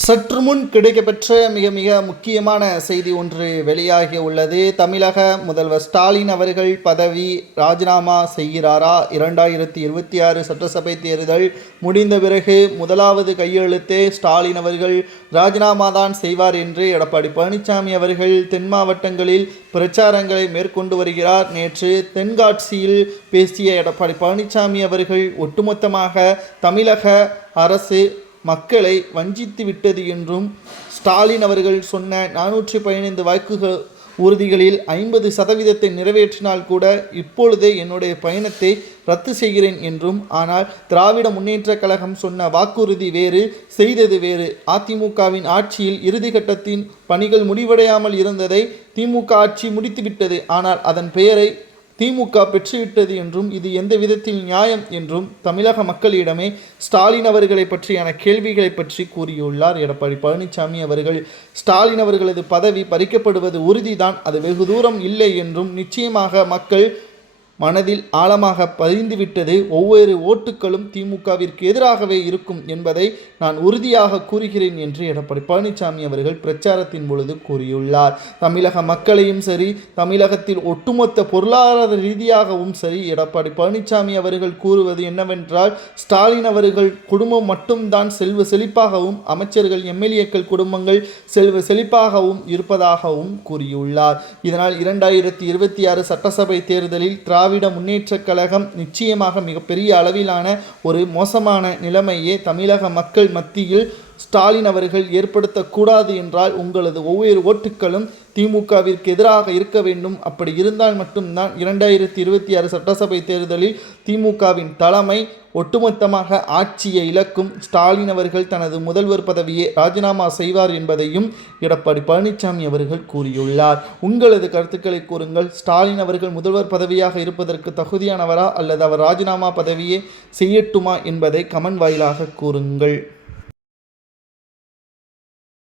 சற்று முன் கிடைக்கப்பெற்ற மிக மிக முக்கியமான செய்தி ஒன்று வெளியாகி உள்ளது. தமிழக முதல்வர் ஸ்டாலின் அவர்கள் பதவி ராஜினாமா செய்கிறாரா? 2026 சட்டசபை தேர்தல் முடிந்த பிறகு முதலாவது கையெழுத்தே ஸ்டாலின் அவர்கள் ராஜினாமா தான் செய்வார் என்று எடப்பாடி பழனிசாமி அவர்கள் தென் மாவட்டங்களில் பிரச்சாரங்களை மேற்கொண்டு வருகிறார். நேற்று தென்காட்சியில் பேசிய எடப்பாடி பழனிசாமி அவர்கள் ஒட்டுமொத்தமாக தமிழக அரசு மக்களை வஞ்சித்து விட்டது என்றும், ஸ்டாலின் அவர்கள் சொன்ன 415 வாக்குகள் உறுதிகளில் 50% நிறைவேற்றினால் கூட இப்பொழுதே என்னுடைய பயணத்தை ரத்து செய்கிறேன் என்றும், ஆனால் திராவிட முன்னேற்ற கழகம் சொன்ன வாக்குறுதி வேறு, செய்தது வேறு. அதிமுகவின் ஆட்சியில் இறுதிக்கட்டத்தின் பணிகள் முடிவடையாமல் இருந்ததை திமுக ஆட்சி முடித்துவிட்டது. ஆனால் அதன் பெயரை திமுக பெற்றுவிட்டது என்றும், இது எந்த விதத்தில் நியாயம் என்றும் தமிழக மக்களிடமே ஸ்டாலின் அவர்களை பற்றியான கேள்விகளை பற்றி கூறியுள்ளார் எடப்பாடி பழனிசாமி அவர்கள். ஸ்டாலின் அவர்களது பதவி பறிக்கப்படுவது உறுதிதான், அது வெகு தூரம் இல்லை என்றும், நிச்சயமாக மக்கள் மனதில் ஆழமாக பதிந்துவிட்டது. ஒவ்வொரு ஓட்டுக்களும் திமுகவிற்கு எதிராகவே இருக்கும் என்பதை நான் உறுதியாக கூறுகிறேன் என்று எடப்பாடி பழனிசாமி அவர்கள் பிரச்சாரத்தின் பொழுது கூறியுள்ளார். தமிழக மக்களையும் சரி, தமிழகத்தில் ஒட்டுமொத்த பொருளாதார ரீதியாகவும் சரி, எடப்பாடி பழனிசாமி அவர்கள் கூறுவது என்னவென்றால், ஸ்டாலின் அவர்கள் குடும்பம் மட்டும்தான் செல்வ செழிப்பாகவும், அமைச்சர்கள் எம்எல்ஏக்கள் குடும்பங்கள் செல்வ செழிப்பாகவும் இருப்பதாகவும் கூறியுள்ளார். இதனால் 2026 சட்டசபை தேர்தலில் திராவிட முன்னேற்ற கழகம் நிச்சயமாக மிகப்பெரிய அளவிலான ஒரு மோசமான நிலைமையை தமிழக மக்கள் மத்தியில் ஸ்டாலின் அவர்கள் ஏற்படுத்தக்கூடாது என்றால், உங்களது ஒவ்வொரு ஓட்டுக்களும் திமுகவிற்கு எதிராக இருக்க வேண்டும். அப்படி இருந்தால் மட்டும்தான் 2026 சட்டசபை தேர்தலில் திமுகவின் தலைமை ஒட்டுமொத்தமாக ஆட்சியை இழக்கும். ஸ்டாலின் அவர்கள் தனது முதல்வர் பதவியை ராஜினாமா செய்வார் என்பதையும் எடப்பாடி பழனிசாமி அவர்கள் கூறியுள்ளார். உங்களது கருத்துக்களை கூறுங்கள். ஸ்டாலின் அவர்கள் முதல்வர் பதவியாக இருப்பதற்கு தகுதியானவரா, அல்லது அவர் ராஜினாமா பதவியை செய்யட்டுமா என்பதை கமெண்ட் வாயிலாக கூறுங்கள்.